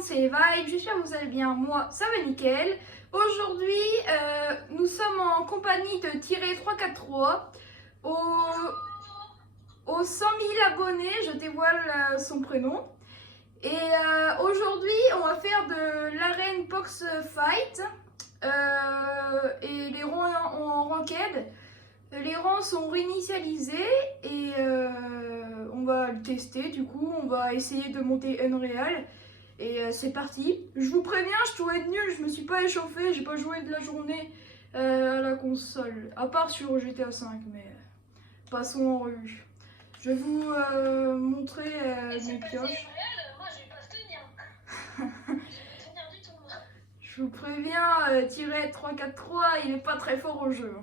monde, c'est Vibe, j'espère que vous allez bien, moi ça va nickel. Aujourd'hui, nous sommes en compagnie de Tiré 343 aux 100 000 abonnés, je dévoile son prénom. Et aujourd'hui, on va faire de l'arène box fight et les rangs en ranked. Les rangs sont réinitialisés et on va le tester. Du coup, on va essayer de monter Unreal. Et c'est parti. Je vous préviens, je dois être nul, je me suis pas échauffé, j'ai pas joué de la journée à la console. À part sur GTA 5, mais passons en revue. Je vais vous montrer mes pioches. Moi, je vais pas tenir. Je vais pas tenir du tout. Je vous préviens, Tiré 343, il est pas très fort au jeu.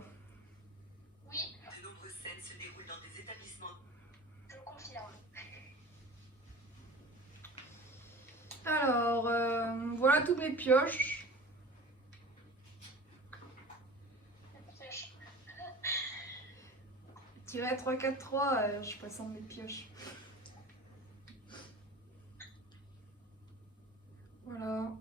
Oui. De nombreuses scènes se déroulent dans des établissements. Je confirme. Alors, voilà toutes mes pioches. Tiré 343, je présente mes pioches. Voilà.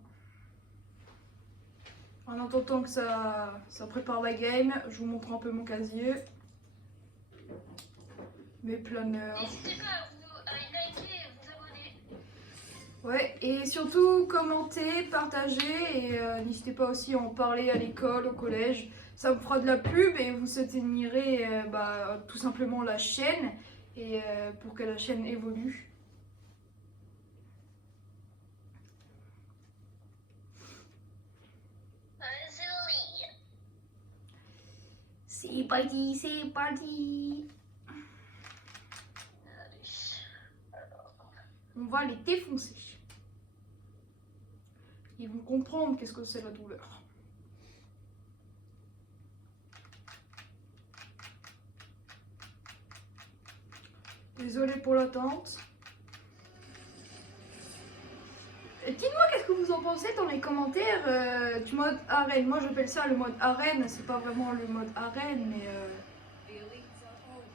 En attendant que ça prépare la game, je vous montre un peu mon casier. Mes planeurs. N'hésitez pas à liker et vous abonner. Ouais, et surtout commenter, partager et n'hésitez pas aussi à en parler à l'école, au collège. Ça me fera de la pub et vous soutenirez tout simplement la chaîne et pour que la chaîne évolue. C'est parti, c'est parti. On va les défoncer. Ils vont comprendre qu'est-ce que c'est la douleur. Désolé pour l'attente. Dites-moi qu'est-ce que vous en pensez dans les commentaires du mode arène. Moi j'appelle ça le mode arène, c'est pas vraiment le mode arène, mais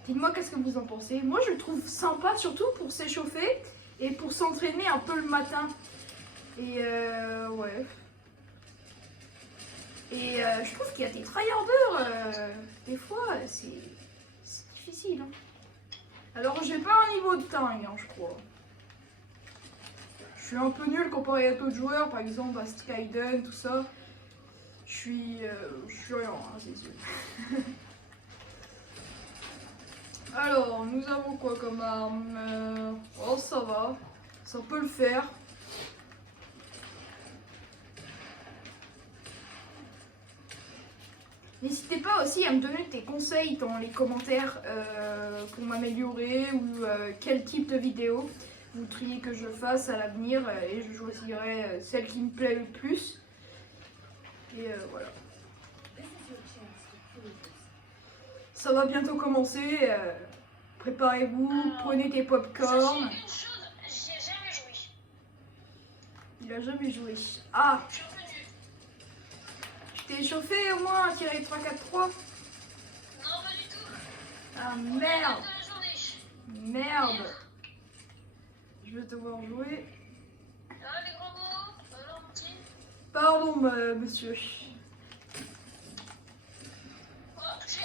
dites-moi qu'est-ce que vous en pensez. Moi je le trouve sympa, surtout pour s'échauffer et pour s'entraîner un peu le matin. Et ouais. Et je trouve qu'il y a des tryharders, des fois c'est difficile. Hein. Alors j'ai pas un niveau de dingue, hein, je crois. Je suis un peu nul comparé à d'autres joueurs, par exemple à Skyden, tout ça. Je suis rien, hein, c'est sûr. Alors, nous avons quoi comme arme oh, ça va, ça peut le faire. N'hésitez pas aussi à me donner des conseils dans les commentaires pour m'améliorer ou quel type de vidéo vous voudriez que je fasse à l'avenir et je choisirai celle qui me plaît le plus. Et voilà. Ça va bientôt commencer. Préparez-vous, prenez des pop-corn. Une chose, j'ai jamais joué. Il a jamais joué. Ah, Je suis revenu. tu t'es échauffé au moins à tirer 3-4-3? Non, pas du tout. Ah On est merde, de la journée. merde. Je vais devoir jouer. Ah, les grands mots. Alors, mon petit. Pardon, monsieur. Oh, j'ai.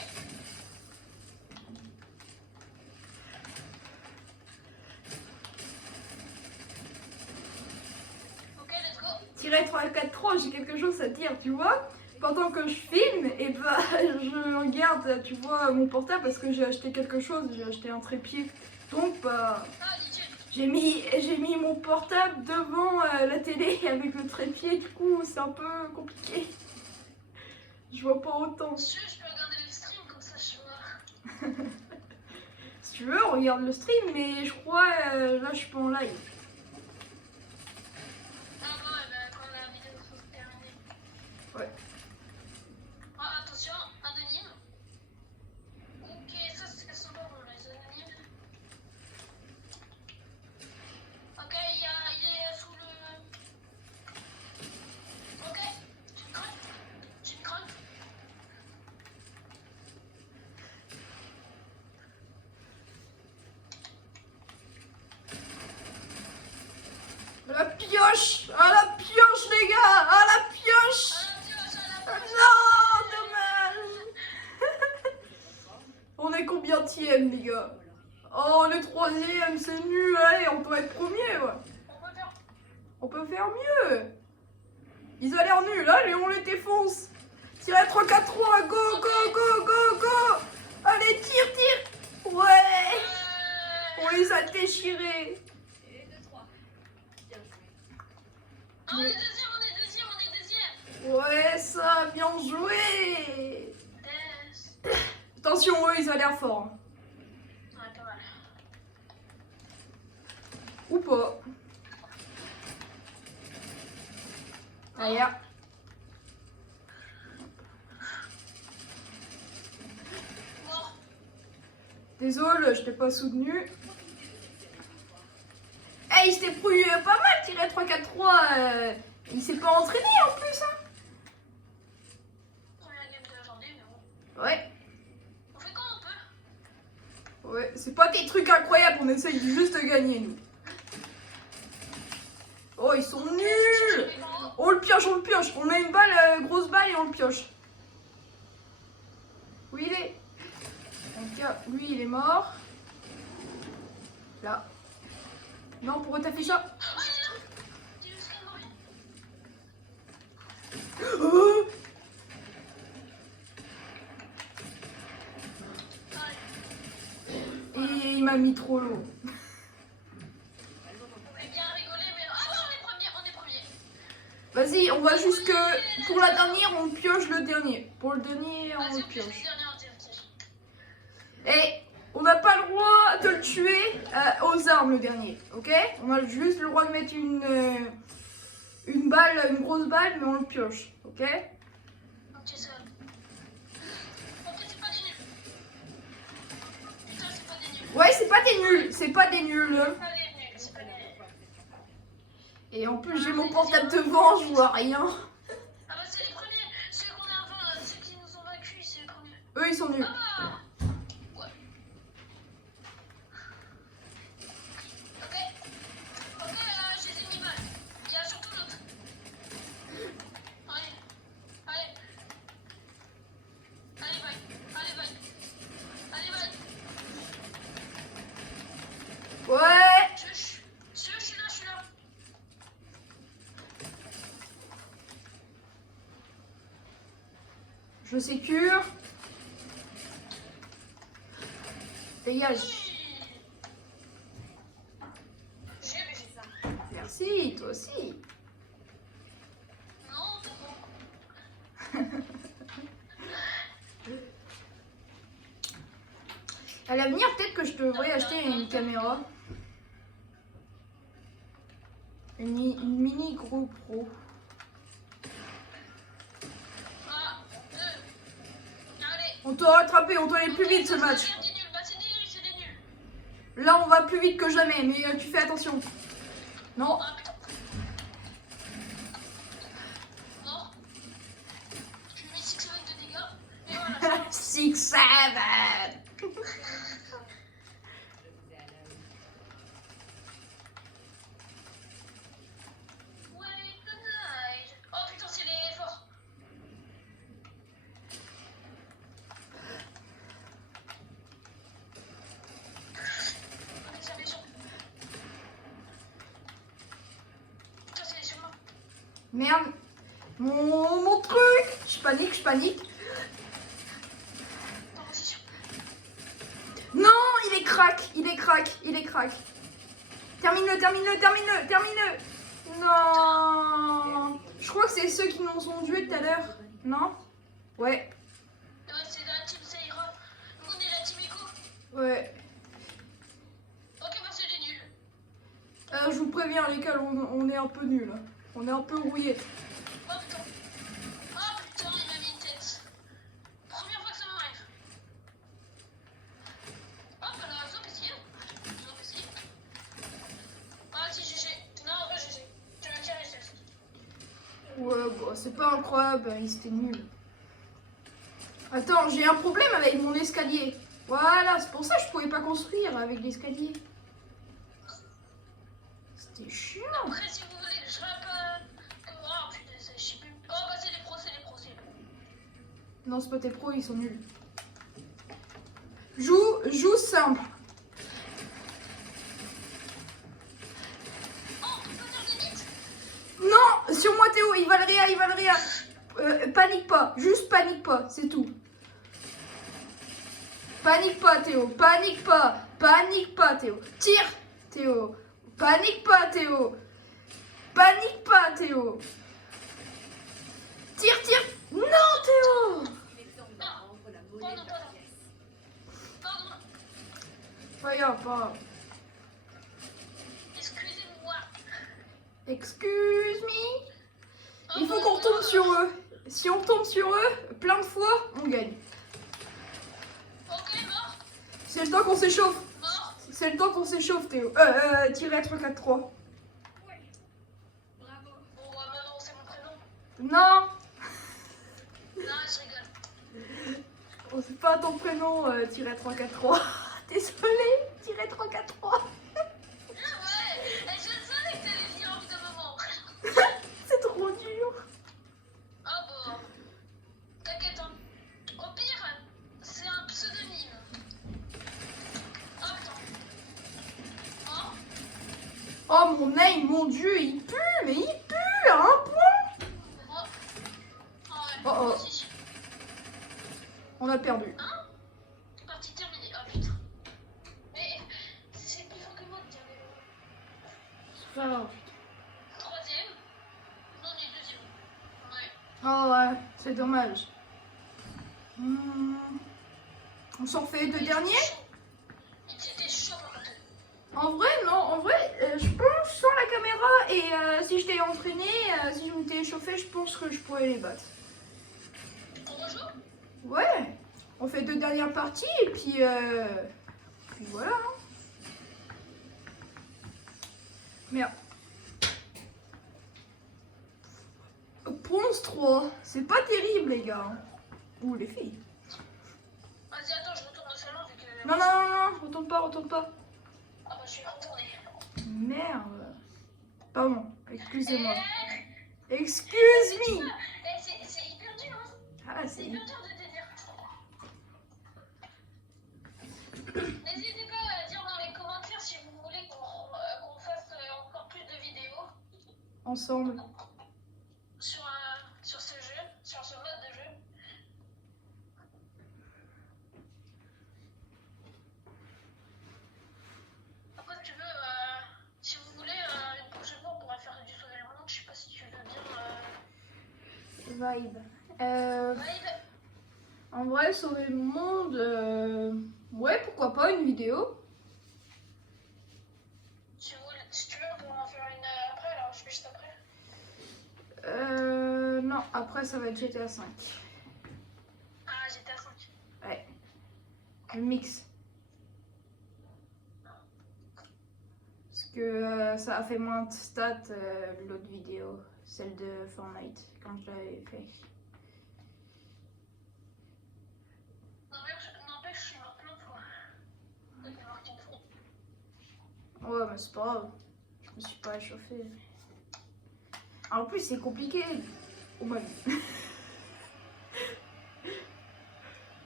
Ok, let's go. Tirer 3-4-3, j'ai quelque chose à dire, tu vois. Pendant que je filme, et bah, je regarde, tu vois, mon portable parce que j'ai acheté quelque chose, j'ai acheté un trépied. Donc, bah, Ah, nickel. j'ai mis mon portable devant la télé avec le trépied, du coup, c'est un peu compliqué. Je vois pas autant. Monsieur, je peux regarder le stream comme ça, je vois. Si tu veux, on regarde le stream, mais je crois, là, je suis pas en live. Ah, bon, eh ben, quand la vidéo sera terminée. Ouais. Ah, attention, anonyme. Ok, ça, c'est sympa pour les anonymes. Ok, il est sous le. Ok, tu me croques. Tu me croques. pioche! À la pioche, les gars! À la pioche! Non, dommage! On est combienième, les gars? Oh, on est troisième, c'est nul. Allez, on peut être premier, ouais. On peut faire mieux. Ils ont l'air nuls, allez, on les défonce. Tire à 3, 4, 3, go, go, go, go, go. Allez, tire, tire. Ouais. On les a déchirés. On est deuxième, on est deuxième, on est deuxième. Ouais, ça, bien joué. Yes. Attention, eux, ils ont l'air forts. Ouais, pas mal. Ou pas. Allez, hop. Mort. Désolé, je t'ai pas soutenu. Eh, il s'était débrouillé pas mal, tirer 3-4-3. Il s'est pas entraîné en plus, hein. Première game de la journée, mais bon. Ouais, On fait comme on peut. ouais, c'est pas des trucs incroyables, on essaye juste de gagner, nous. Oh, ils sont nuls. On le pioche, on le pioche. On a une balle, grosse balle et on le pioche. Où il est? Donc, lui, il est mort. Là. Non, pourquoi t'as fait ça? Oh, il est là. Il est jusqu'à mourir. Oh, Allez. et il m'a mis trop l'eau. On voulait bien rigoler, mais. Ah bah, on est premier, on est premier. Vas-y, on va jusque... Pour la dernière, on pioche le dernier. Pour le dernier, on Vas-y, le on pioche pioche. le dernier en piège. Et on n'a pas le droit de le tuer aux armes, le dernier. Ok? On a juste le droit de mettre une balle, une grosse balle, mais on le pioche. Ok? Ok, ça va. Ok, c'est pas des nuls. Putain, c'est pas des nuls. Ouais, c'est pas des nuls. C'est pas des nuls. C'est pas des nuls, c'est pas des nuls. Et en plus, j'ai mon portable devant, je vois rien. Ah bah, c'est les premiers. Ceux qu'on a avant, ceux qui nous ont vaincus, c'est les premiers. Eux, ils sont nuls. Ah ouais. Ok. Ok, j'ai les mis mal. Il y a surtout l'autre. Allez. Allez. Allez, bye. Allez, bye. Allez, bye. Ouais. Je suis là, je suis là. Je sécure. Dégage. J'ai ça. Merci, toi aussi. Non, c'est bon. À l'avenir, peut-être que je devrais acheter une caméra. Une mini GoPro. Ah, deux. Allez. On doit rattraper, on doit aller plus vite ce match. C'est des nuls, bah c'est des nuls, c'est des nuls. Là, on va plus vite que jamais, mais tu fais attention. Non. Ah putain. Mort. Je lui ai mis 6 de dégâts. Et voilà. 6, 7. Ouais, good night. Oh putain, c'est les forts. On est sur les gens. Putain, c'est les chemins. Merde. Mon truc. Je panique, je panique. Par position. Non, il est crack, il est crack, il est crack. Termine-le, termine-le, termine-le, termine-le. Non. Je crois que c'est ceux qui nous ont tués tout à l'heure. Non? Ouais, Ouais, c'est la team Seira. Nous, on est la team Echo. ouais. Ok, bah c'est des nuls. Je vous préviens, les gars, on est un peu nuls. On est un peu rouillés. Oh putain. Oh putain, il m'a mis une tête. Première fois que ça m'arrive. Hop là, zop ici. Zop ici. Ah si, GG. Non, pas GG. Tu m'as tiré celle-ci. Ouais, bah, c'est pas incroyable, c'était nul. Attends, j'ai un problème avec mon escalier. Voilà, c'est pour ça que je pouvais pas construire avec l'escalier. C'était chiant. Après, si vous voulez que je Non, c'est pas tes pros, ils sont nuls. Joue simple. Oh, on peut faire des hits. Non, sur moi Théo, il va le réa. Panique pas, juste panique pas, c'est tout. Panique pas Théo, panique pas Théo. Tire Théo, panique pas Théo. Panique pas Théo. Tire. Non Théo. Pardon. Regarde pas. Excusez-moi. Excuse me. Il faut qu'on tombe sur eux. Si on tombe sur eux, plein de fois, on gagne. Ok, mort. C'est le temps qu'on s'échauffe. Mort. C'est le temps qu'on s'échauffe, Théo. Tirer 3, 4, 3. Bon, maintenant, c'est mon prénom. Non, Non, je rigole. oh, c'est pas ton prénom, tirer 3, 4, 3. Désolé, tirer 3, 4, 3. Ouais, et je savais que t'allais venir en bout d'un moment. C'est trop dur. Ah bon. T'inquiète, hein. Au pire, c'est un pseudonyme. Oh putain. Oh. Oh, mon nez, mon dieu, il pue, mais il pue à un point. Oh. Ah ouais, Oh, oh. moi aussi. On a perdu. Partie terminée. Oh putain. Mais c'est plus fort que moi de dire des mots. C'est pas grave. Troisième. Non, ni deuxième. Ouais. Oh ouais, c'est dommage. On s'en fait deux derniers? C'était chaud par contre. En vrai, non, je pense sans la caméra et si j'étais entraîné, si je m'étais échauffé, je pense que je pourrais les battre. On rejoue? Ouais, on fait deux dernières parties et puis voilà. Hein. Merde. Bronze 3, c'est pas terrible les gars. Hein. Ou les filles. Vas-y, attends, je retourne au salon vu que. Non, retourne pas. Ah bah, je suis retournée. Merde. Pardon, excusez-moi. Eh, Excuse me. c'est hyper dur, hein. Ah, C'est c'est... hyper dur de te dire. N'hésitez pas à dire dans les commentaires si vous voulez qu'on fasse encore plus de vidéos Ensemble. sur ce jeu, sur ce mode de jeu. Après, si tu veux, si vous voulez, une prochaine fois, on pourra faire du sauver le monde. Je sais pas si tu veux bien. Vibe. Vibe. En vrai, sauver le monde, ouais, pourquoi pas une vidéo. Si tu veux, on pourra en faire une après, alors je fais juste après. Non, après ça va être GTA 5. Ah, j'étais à 5. Ouais. Le mix. Parce que ça a fait moins de stats l'autre vidéo, celle de Fortnite, quand je l'avais fait. N'empêche, je suis mort plein de fois. Donc, il est mort qu'une fois. Ouais, mais c'est pas grave. Je me suis pas échauffée. En plus, c'est compliqué. On m'a vu.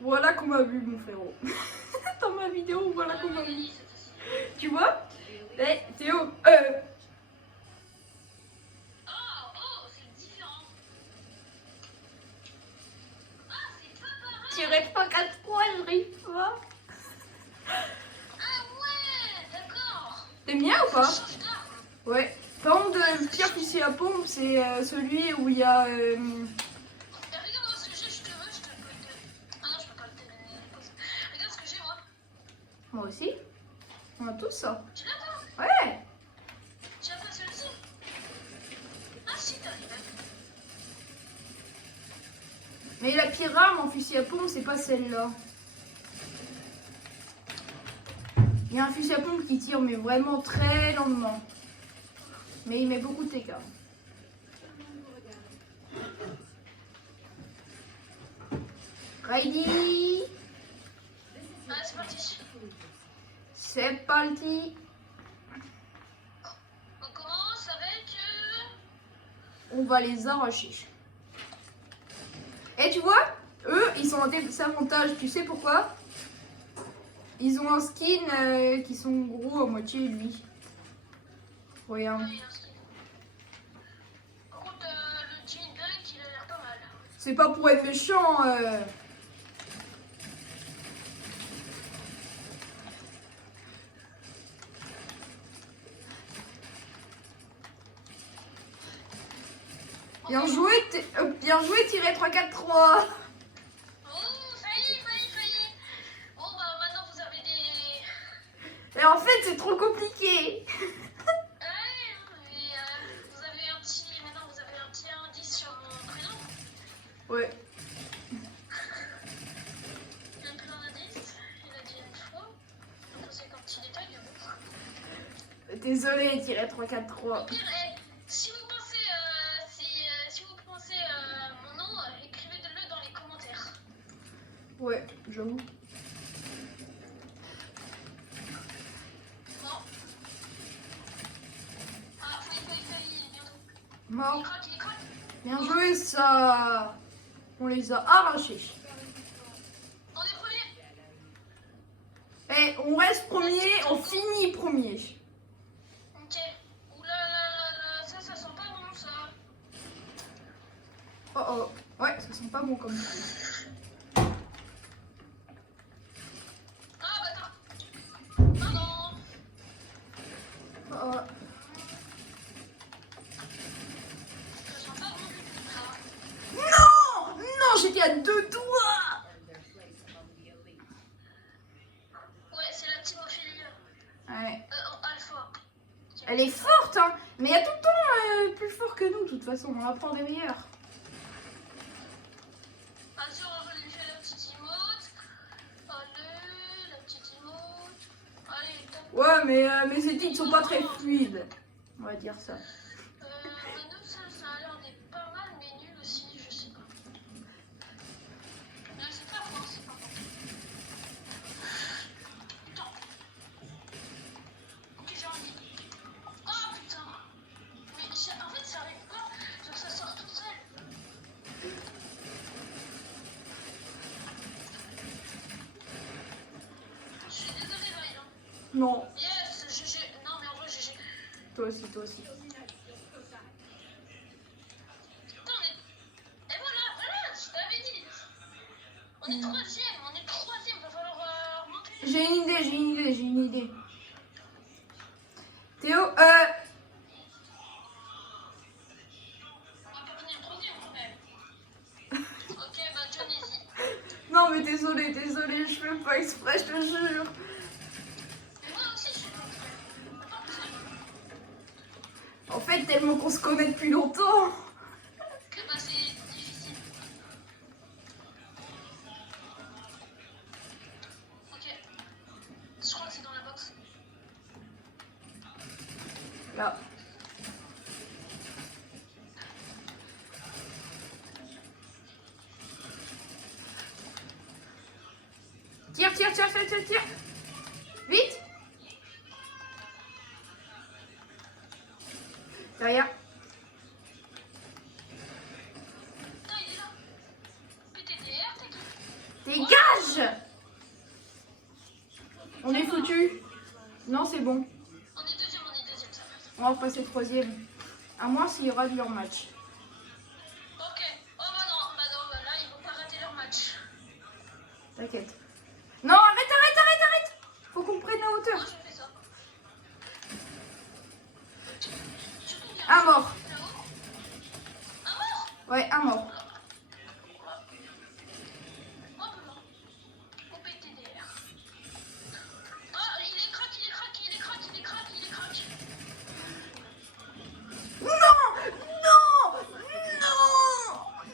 Voilà qu'on m'a vu, mon frérot. Dans ma vidéo, voilà qu'on m'a vu. Tu vois? Eh, Théo, Oh, c'est différent. Ah, c'est pas pareil. tirer 3, 4, 3, j'arrive pas. Ah ouais, d'accord. T'aimes bien ou Ça pas? change d'arme. Ouais. Par contre, le pire fusil à pompe, c'est celui où il y a... Mais regarde ce que j'ai, je te peux te... Ah non, je peux pas le donner. Regarde ce que j'ai, moi. Moi aussi. On a tous ça. Tu l'as pas? Ouais. Tu as pas celui-ci? Ah si, t'arrives. Mais la pire arme en fusil à pompe, c'est pas celle-là. Il y a un fusil à pompe qui tire, mais vraiment très lentement. Mais il met beaucoup de TK. Ready? Ah, c'est parti. C'est parti. On commence avec... On va les arracher. Et tu vois, eux, ils sont en désavantage. Tu sais pourquoi? Ils ont un skin qui sont gros à moitié, lui. Regarde. Ouais, il y a un skin. Par contre, le jean dunk, il a l'air pas mal. C'est pas pour être méchant. Bien joué, bien joué, tiré 3-4-3. Oh, ça y est, ça y est, ça y est. Bon, bah maintenant vous avez des... Et en fait, c'est trop compliqué. Ouais, mais vous avez un petit... Maintenant vous avez un petit indice sur mon prénom. Ouais. Un peu d'indice, il a dit une fois. Donc c'est un petit détail, mais bon. Désolé, tiré Au 3-4-3. pire, si vous pensez, si vous pensez mon nom, écrivez-le dans les commentaires. Ouais, j'avoue. Bon. Ah, failli, bientôt. Mort. Il croque. Bien joué, ça. On les a arrachés. On est premier. Et on reste premier, on finit premier. Ok. Ouh là là là là, ça sent pas bon ça. Oh oh. Ouais, ça sent pas bon comme ça. Ah bâtard. Pardon. Oh, oh. Ça sent pas bon du tout ça. Non, non, j'étais à 2 doigts. Ouais, c'est la Timophilie. Ouais. Alpha. Elle est forte, hein. Mais il y a tout le temps plus fort que nous, de toute façon. On apprend des meilleurs. Attention, on va lui faire la petite emote. Allez, la petite emote. Allez, top. Ouais, mais mes études sont pas très fluides. On va dire ça. Nous, ça a l'air d'être pas mal, mais nul aussi, je sais pas. C'est pas fort, c'est pas fort. Putain. Ok, j'ai envie. Oh putain. Mais en fait, ça arrive pas. Genre, ça sort tout seul. Je suis désolée, Marie. Non, Yes, GG. Non, mais en vrai, GG. toi aussi, toi aussi. Putain, mais... Et voilà, je t'avais dit. On est troisième, va falloir remonter. J'ai une idée. Théo, On va pas finir troisième quand même. Ok, bah Johnny-y. non mais désolé, je fais pas exprès, je te jure. Mais moi aussi, je suis pas possible. En fait, tellement qu'on se connaît depuis longtemps. Que bah c'est difficile. Ok. Je crois que c'est dans la box. Là. Tire. Vite. Derrière. Putain, il est là. PTDR, t'es qui? Dégage. On est foutu. Non, c'est bon. On est deuxième, ça va. On va passer troisième. À moins s'il y aura du leur match. Ok. Oh bah non, là, ils vont pas rater leur match. T'inquiète. Non, arrête. Faut qu'on prenne la Moi, hauteur. je fais ça. Je tombe bien. Un mort. Là-haut. Un mort. Ouais, un mort. Hop là. Au PTDR. Ah, il est crack.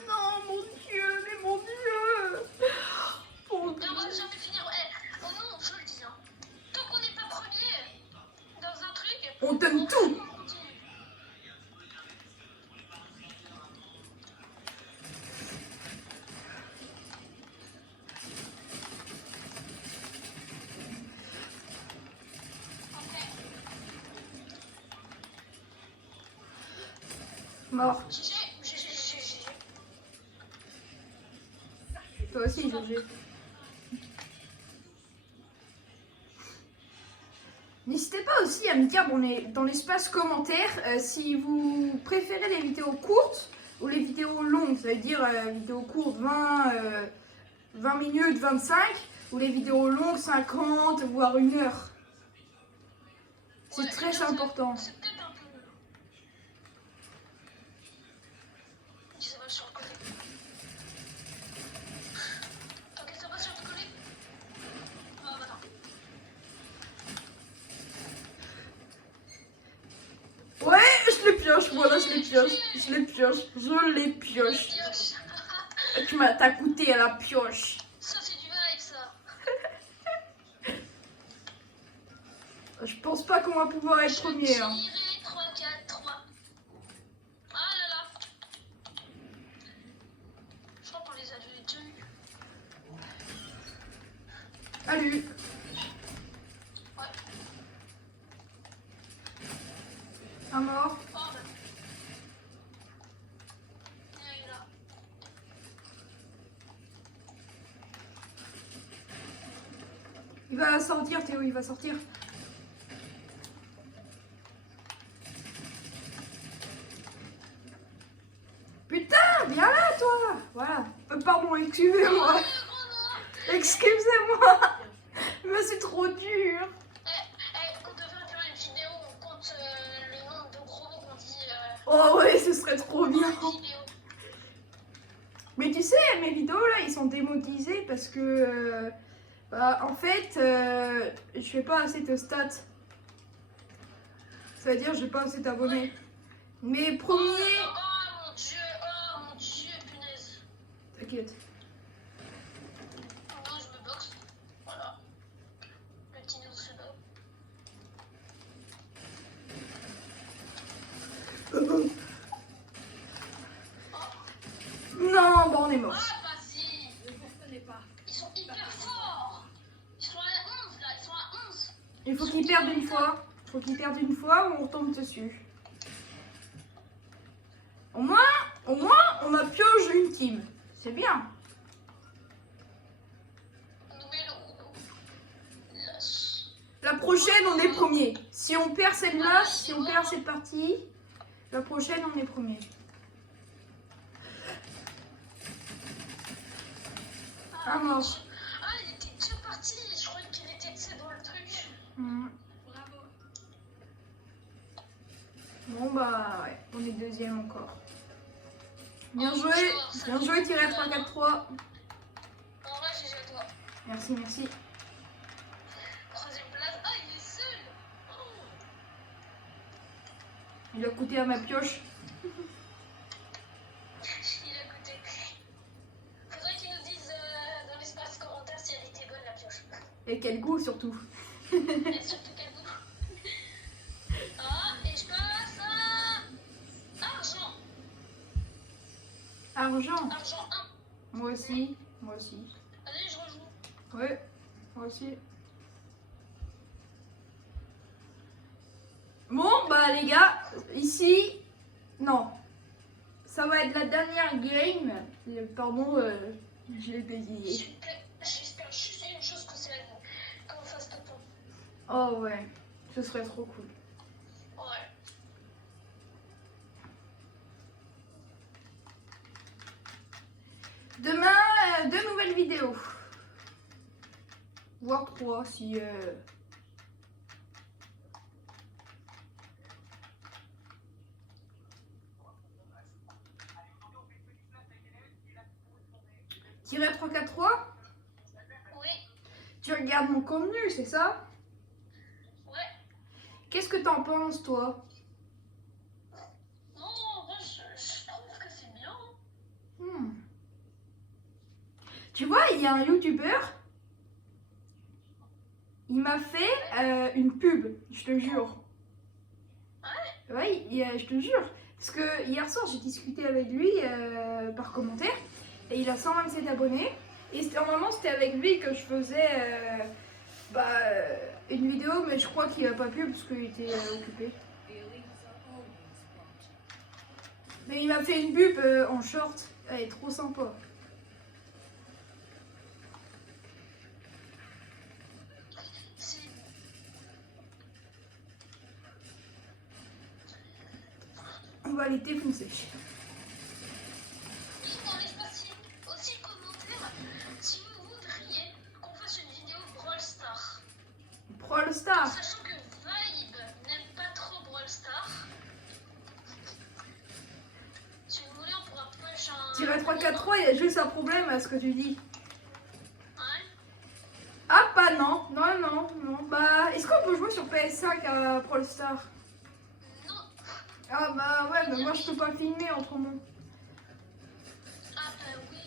Non, mon Dieu, mais mon Dieu. Mon Et Dieu. on va jamais finir. Oh non, je le dis. Hein. Tant qu'on n'est pas premier dans un truc, On donne tout. on continue. Mort. GG. Toi aussi, GG. N'hésitez pas aussi à me dire dans l'espace commentaire si vous préférez les vidéos courtes ou les vidéos longues. Ça veut dire vidéos courtes 20 minutes, 25, ou les vidéos longues 50, voire 1 heure. C'est Ouais, très une heure, important. C'est peut-être un peu. Ça va sur le côté. Ok, ça va sur le côté. Ah, bah non. Ouais, je les pioche, voilà, je les pioche. Je les pioche, je les pioche. Pioche. T'as goûté à la pioche. Ça, c'est du vibe, ça. Je pense pas qu'on va pouvoir être premier. Hein. Tiré 3, 4, 3. Ah là là. Je crois qu'on les a déjà eu. Allez. Ouais. Un mort. Oh, bah. Il est là. Il va sortir, Théo, il va sortir. Putain, viens là, toi. Voilà. Pardon, excusez-moi. Excusez-moi. Mais c'est trop dur. Quand on va faire une vidéo, on compte le nombre de gros mots qu'on dit Oh ouais, ce serait trop bien. dans la vidéo. Mais tu sais, mes vidéos là, ils sont démonétisés parce que, en fait, je fais pas assez de stats. Ça veut dire que j'ai pas assez d'abonnés. Mes premiers... Oh mon dieu, punaise. T'inquiète. Moi, je me boxe. Voilà. Le petit nous se bat. Non, bon, on est mort. Ah, bah si. Ils sont hyper forts. Ils sont à 11 là, ils sont à 11. Il faut qu'ils perdent une fois. Il faut qu'ils perdent une fois ou on retombe dessus. Au moins, on a pioche une team. C'est bien. Numéro 1. La prochaine, on est premier. Si on perd celle-là, si on perd cette partie, la prochaine, on est premier. Ah, mort. Ah, il était déjà parti. Je croyais qu'il était dans le truc. Mhm. Bravo. Bon, bah, ouais, on est deuxième encore. Bien joué, tiré 3-4-3. En vrai, j'ai à toi. Merci, merci. Troisième place. Ah, il est seul. Oh. Il a coûté à ma pioche. Il a goûté. Faudrait qu'ils nous disent dans l'espace commentaire si elle était bonne la pioche. Et quel goût surtout. Et surtout quel goût. Ah, et je passe à argent. Argent. Argent 1. Moi aussi. Moi aussi. Allez, je rejoue. Ouais, moi aussi. Bon, bah les gars, ici, non. Ça va être la dernière game. Pardon, je l'ai payé. J'espère juste une chose que c'est qu'on fasse top 1. Oh ouais, ce serait trop cool. Ouais. Demain, 2 nouvelles vidéos. Voire 3 si... Tirer 3-4-3. Oui. Tu regardes mon contenu, c'est ça? Ouais. Qu'est-ce que t'en penses, toi? Non, moi je trouve que c'est bien. Hmm. Tu vois, il y a un youtubeur, il m'a fait une pub, je te jure. Ouais, je te jure. Parce que hier soir, j'ai discuté avec lui par commentaire et il a 127 abonnés. Et normalement, c'était avec lui que je faisais une vidéo, mais je crois qu'il a pas pu parce qu'il était occupé. Mais il m'a fait une pub en short, elle est trop sympa. On va les défoncer. Dites dans l'espace aussi commentaire si vous voudriez qu'on fasse une vidéo Brawl Stars. Brawl Stars. Sachant que Vibe n'aime pas trop Brawl Stars. Si vous voulez, on pourra push un. Tiret 3-4-3, il y a juste un problème à ce que tu dis. Ouais. Ah, pas non. Non, non, non. Bah, est-ce qu'on peut jouer sur PS5 à Brawl Stars? Non. Ah, bah ouais, mais moi je peux pas filmer autrement. Ah bah oui.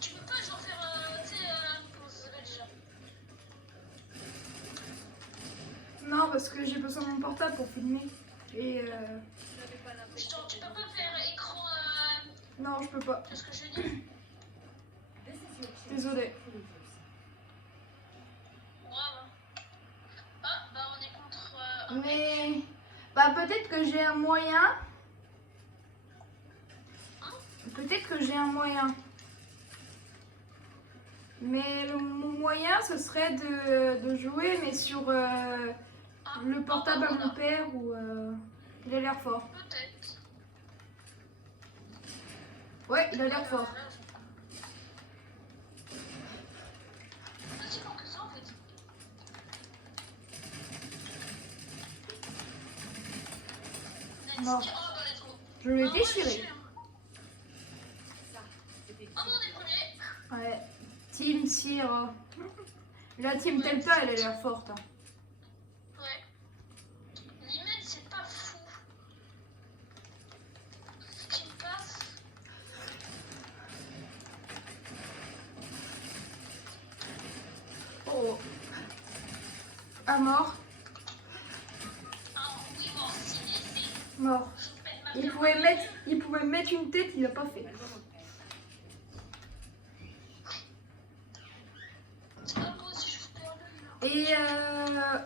Tu peux pas genre faire. Tu sais, comment ça s'appelle déjà? Non, parce que j'ai besoin de mon portable pour filmer. Et Genre, tu peux pas faire écran. non, je peux pas. C'est ce que je dis? Désolée. Bravo. Ah bah on est contre. Mais bah peut-être que j'ai un moyen. Peut-être que j'ai un moyen. Mais mon moyen, ce serait de jouer, mais sur le portable à mon père ou il a l'air fort. Peut-être. Ouais, il a l'air fort. Aussi fort que ça en fait. Mort. Oh bah let's go. Je l'ai Ah, déchiré. Ah bon, on est premier. Ouais. Team Sierra. La team Delta, elle a l'air forte. Hein. Ouais. L'email, c'est pas fou. Ce qui passe. Oh. À mort. Ah oui, bon, c'est. Mort. Je pète ma Il pouvait mettre une tête, il l'a pas fait. Ah, moi aussi, je suis perdue là. Et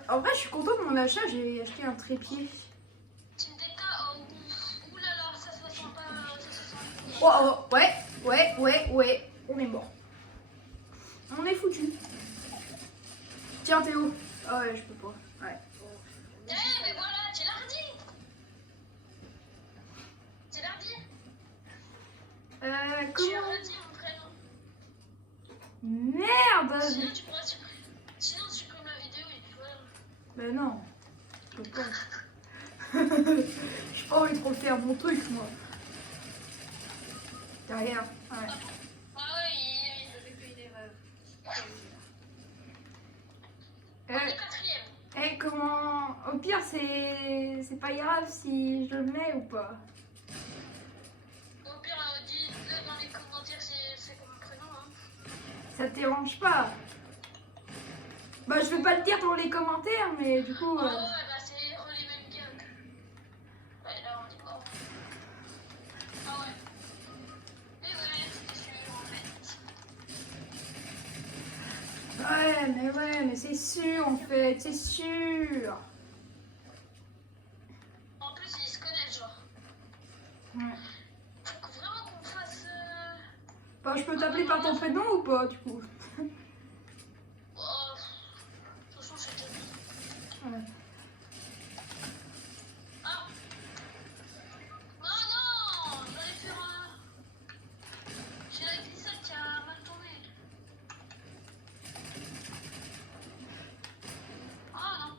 en vrai, je suis contente de mon achat. J'ai acheté un trépied. Team Delta, oh, oulala, ça se sent pas. Ça se sent. Oh, oh, ouais. On est mort. On est foutu. Tiens, Théo. Ah ouais, je peux pas. Ouais. Eh, mais voilà, tu l'as redit. Tu l'as redit. Tu as Comment? redit mon prénom. Merde! Sinon, tu pourras supprimer. Sinon, tu supprimes la vidéo et puis voilà. Ben non. Je peux pas. J'ai pas envie de refaire mon truc, moi. Derrière. Ouais. Ah ouais, il avait fait une erreur. On est quatrième. Comment... Au pire, c'est pas grave si je le mets ou pas. Au pire, dites-le dans les commentaires, c'est comme un prénom. Hein. Ça te dérange pas? Bah, je vais pas le dire dans les commentaires, mais du coup... Ah ouais, bah c'est les mêmes gags. Ouais, là on est mort. Ah ouais. Et ouais, c'était sûr en fait. Ouais, mais c'est sûr, en fait, c'est sûr. En plus, ils se connaissent, genre. Ouais. Faut vraiment qu'on fasse. Bah, je peux t'appeler par ton prénom ou pas, du coup? Oh, de toute façon, je t'ai Ouais. Ah! Oh non! J'allais faire un. J'ai la glissade qui a mal tourné. Ah non!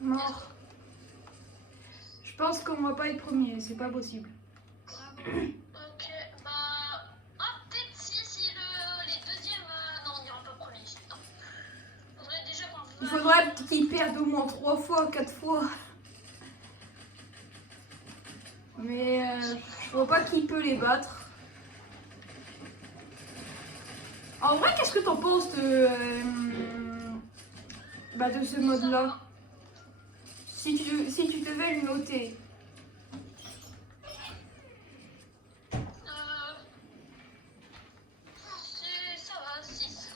Mort. Je pense qu'on va pas être premier, c'est pas possible. Ok, bah. Ah, peut-être si les deuxièmes. Non, on n'ira pas premier. Non. Faudrait déjà qu'on Il faudrait qu'ils perdent au moins 3 fois, 4 fois. Mais je vois pas qui peut les battre. En vrai, qu'est-ce que t'en penses de ce mode-là? Si tu devais le noter. Ça va, 6.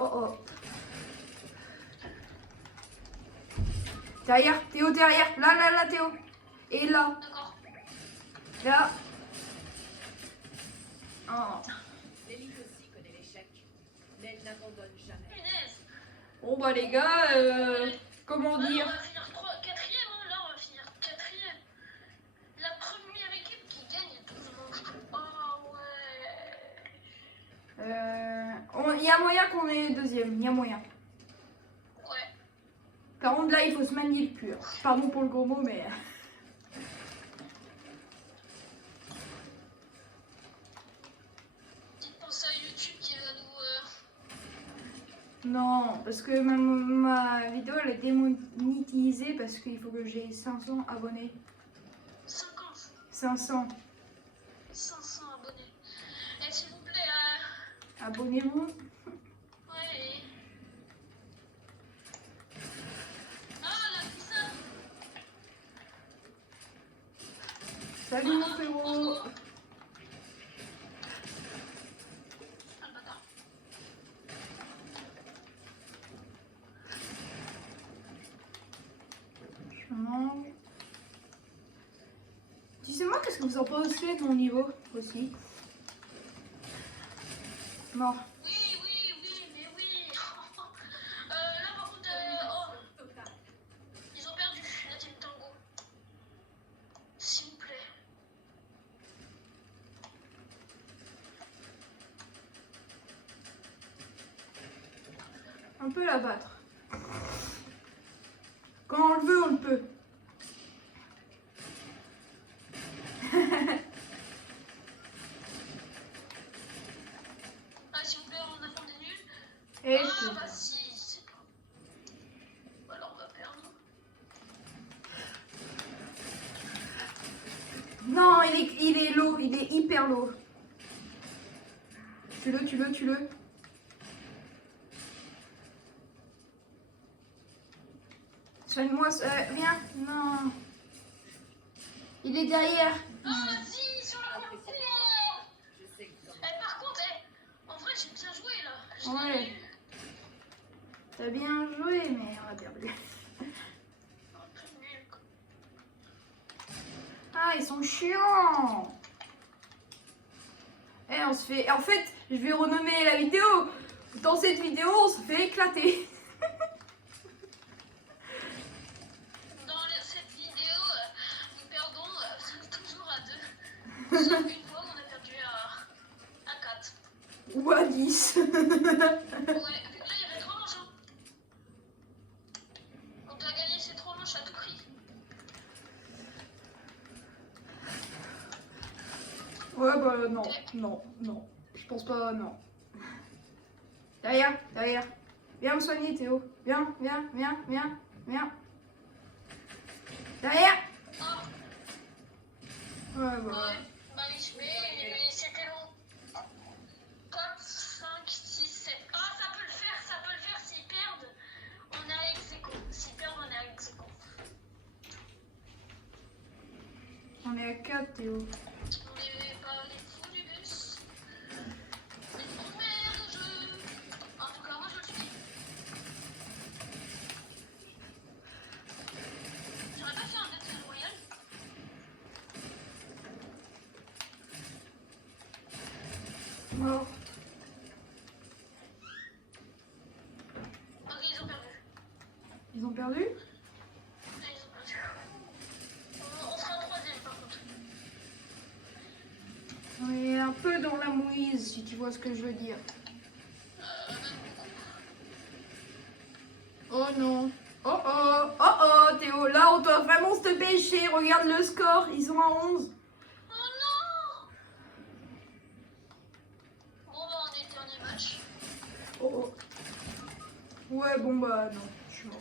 Oh. Derrière, Théo, derrière. Là, Théo. Et là. D'accord. Là. Oh. L'élite aussi connaît l'échec, mais elle n'abandonne jamais. Punaise. Bon bah les gars, comment Ah, dire? on va finir 4e, hein. Là, on va finir 4e. La première équipe qui gagne 12 manches. Oh ouais. Il y a moyen qu'on ait deuxième, il y a moyen. Ouais. Par contre là il faut se manier le cul. Hein. Pardon pour le gros mot mais... Dites pour ça à YouTube qui va nous... Non, parce que ma vidéo elle est démonétisée parce qu'il faut que j'ai 500 abonnés. 50. 500. 500 abonnés. Et s'il vous plaît, Abonnez-vous. ouais. Ah, la pizza. Salut mon frérot. Ah, le bâtard. Je mange. Dis-moi qu'est-ce que vous en pensez de mon niveau aussi. Non. Oui, mais oui. Là, par contre, oh, Total. ils ont perdu la team Tango. S'il vous plaît. On peut la battre. Quand on le veut, on le peut. Ah, s'il vous plaît, on affronte des nuls. Et Ah, bah si, c'est pas. Ou alors on va perdre. non, il est low, il est hyper low. Tue-le. Soigne-moi, viens. Non. Il est derrière. Ah, si, sur le côté. Je sais que vous en Eh, par contre, en vrai, j'ai bien joué là. Je Ouais. l'ai eu. T'as bien joué, mais on a perdu. Un peu nul, quoi. Ah, ils sont chiants. Eh, on se fait... En fait, je vais renommer la vidéo. Dans cette vidéo, on se fait éclater. Cette vidéo, nous perdons toujours à 2. Sauf une fois, on a perdu à 4. Ou à 10. Ouais, là, il y avait 3 manches. Hein. On doit gagner ces 3 manches à tout prix. Ouais, bah non. Je pense pas, non. Derrière. Viens me soigner, Théo. Viens. Derrière. Oh, Ouais, bah. ouais. Bah, mais c'était long. 4, 5, 6, 7. Ah, ça peut le faire s'ils perdent. On est à ex-aequo. S'ils perdent, on est à ex-aequo. On est à 4, Théo. On est pas les fous du bus. C'est trop merde le jeu. En tout cas, moi je le suis. J'aurais pas fait un Battle Royale. Mort. Ok, ils ont perdu. Ils ont perdu? Ouais, ils ont perdu. On sera 3ème par contre. On est un peu dans la mouise, si tu vois ce que je veux dire. Oh non. Oh, Théo, là on doit vraiment se pêcher. Regarde le score, ils sont à 11. Oh non! Bon bah on est dernier match. Oh. Ouais, bon bah non, je suis mort.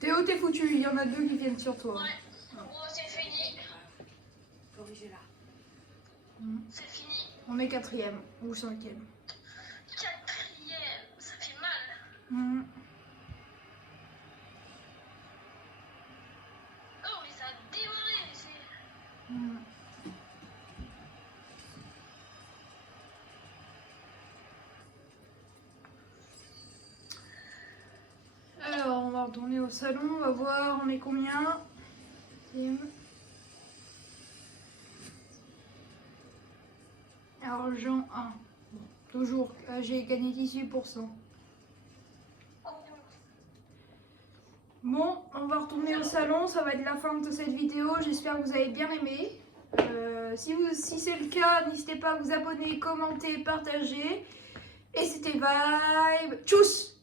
Théo, t'es foutu, il y en a 2 qui viennent sur toi. Ouais. Bon, c'est fini. corrigez-la. C'est fini. On est 4ème ou 5ème. 4ème. Ça fait mal. Oh mais ça a démarré. Alors, on va retourner au salon, on va voir, on est combien? Tim. Argent 1. Bon, toujours, j'ai gagné 18%. Bon, on va retourner au salon, ça va être la fin de cette vidéo, j'espère que vous avez bien aimé. Si c'est le cas, n'hésitez pas à vous abonner, commenter, partager. Et c'était Vibe. Tchuss!